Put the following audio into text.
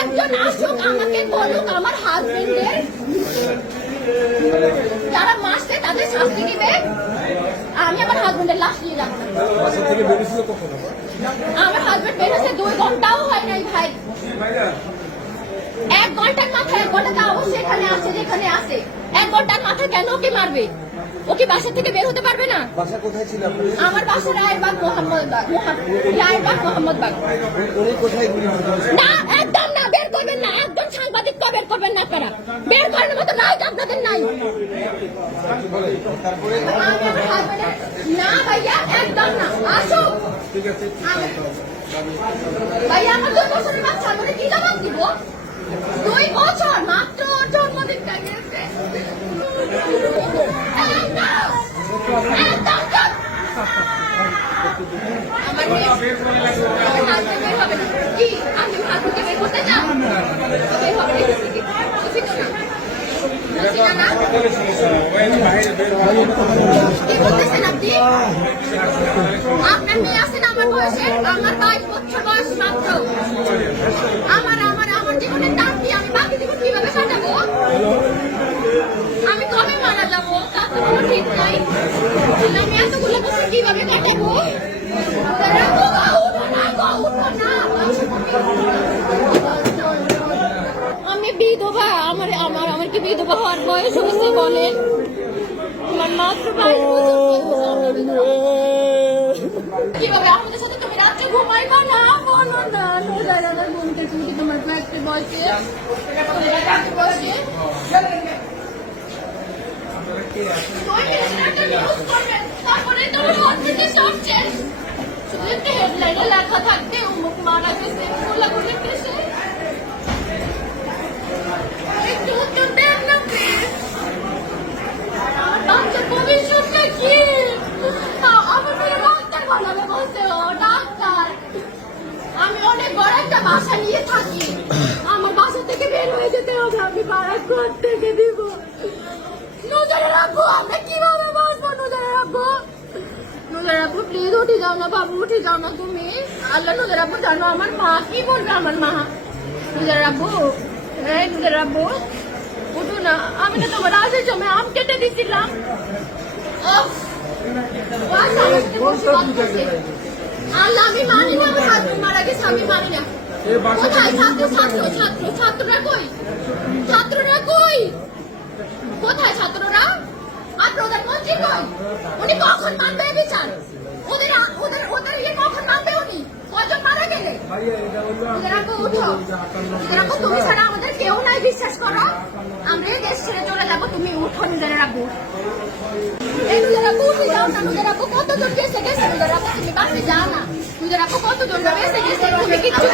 একজন আসুক আমাকে বলুক আমার হাজবেন্ডের যারা মারছে তাদের শাস্তি দিবে। আমি আমার হাজবেন্ডের লাশ নিয়ে যাবো। আমার হাজবেন্ড বেরোছে 2 ঘন্টাও হয় নাই ভাই। 1 ঘন্টার মাথায় 1 ঘন্টা অবশ্যই এখানে আছে, যেখানে আছে 1 ঘন্টার মাথায় কেন ওকে মারবে? ওকে বাসা থেকে বের হতে পারবে না? বাসা কোথায় ছিল? আমার বাসা রায়েরবাগ মোহাম্মদবাগ। উনি কোথায় গুলি না, একদম না, বের করবেন না, একদম সাংবাদিক বের করবেন না আপনারা। বের করার মতো রাইট আপনাদের নাই। না ভাইয়া, একদম না, আসুক। ভাইয়া আমার 2 বছরের বাচ্চা, আমাকে কি জবাব দিব? 2 বছর মাত্র, জন্মদিনটা গেছে। আপনার মেয়ে আছেন আমার বয়সে, আমার 22 বছর বয়স মাত্র। আমার জীবনের দাম কি? আমি বাকি জীবন কিভাবে কাটাবো? আমি কবে মারা যাবো? তার তো কোনো ঠিক নাই। আমি এতগুলো বছর কিভাবে কাটাবো? আমি বিধবা, আমার কি বিধবা হওয়ার বয়স হয়েছে বলেন? আমার মাত্র 22 বছর। কিভাবে আমাদের সাথে তুমি রাত্রে ঘুমাইবা না? বলো না, আমার বোনকে তুমি তোমার একটা বয়সে তারপরে তোমার হসপিটালে সব শেষ। শুধু একটা হেডলাইনে লেখা থাকতে অমুক মারা গেছে, গোলাগুলি কেসে। একটু উত্তর দেন না প্লিজ। আমার বাচ্চার ভবিষ্যৎটা কি? আমার মেয়ে ডাক্তার বানাবে বলছে, ও ডাক্তার। আমি অনেক বড় একটা বাসা নিয়ে থাকি, আমার বাসা থেকে বের হয়ে যেতে হবে। আমি ভাড়া ঘর থেকে দিব। নজরে রাখবো, আমরা কিভাবে বাঁচবো? নজরে রাখবো, নজরে রাখবো, প্লিজ উঠে যাও না বাবু, উঠে যাও না তুমি। আল্লাহ নজরে রাখবো। জানো আমার মা কি বলবে? আমার মা নজরে রাখবো, হ্যাঁ নজরে রাখবো। উঠো না, আমি তো তোমার আজের সময় আম কেটে দিচ্ছিলাম। আল্লাহ আমি মানি না, আমার হাজবেন্ড মারা গেছে, আমি মানি না। কোথায় ছাত্ররা কই? ছাত্ররা কই? কোথায় ছাত্ররা? আর প্রধানমন্ত্রী কই? উনি কখন মানবে বিচার? ওদের ইয়ে কখন মানবে? উনি কজন মারা গেলে? তুমি ছাড়া আমাদের কেউ নাই, বিশ্বাস করো। আমরা এই দেশ ছেড়ে চলে যাবো, তুমি উঠো। নিজেরা রাখবো, উঠে যাও না। নিজেরা কতজন গেছে গেছে, নিজেরা তুমি বাড়তে যাও না। নিজেরা কতজন গেছে গেছে, তুমি কিচ্ছু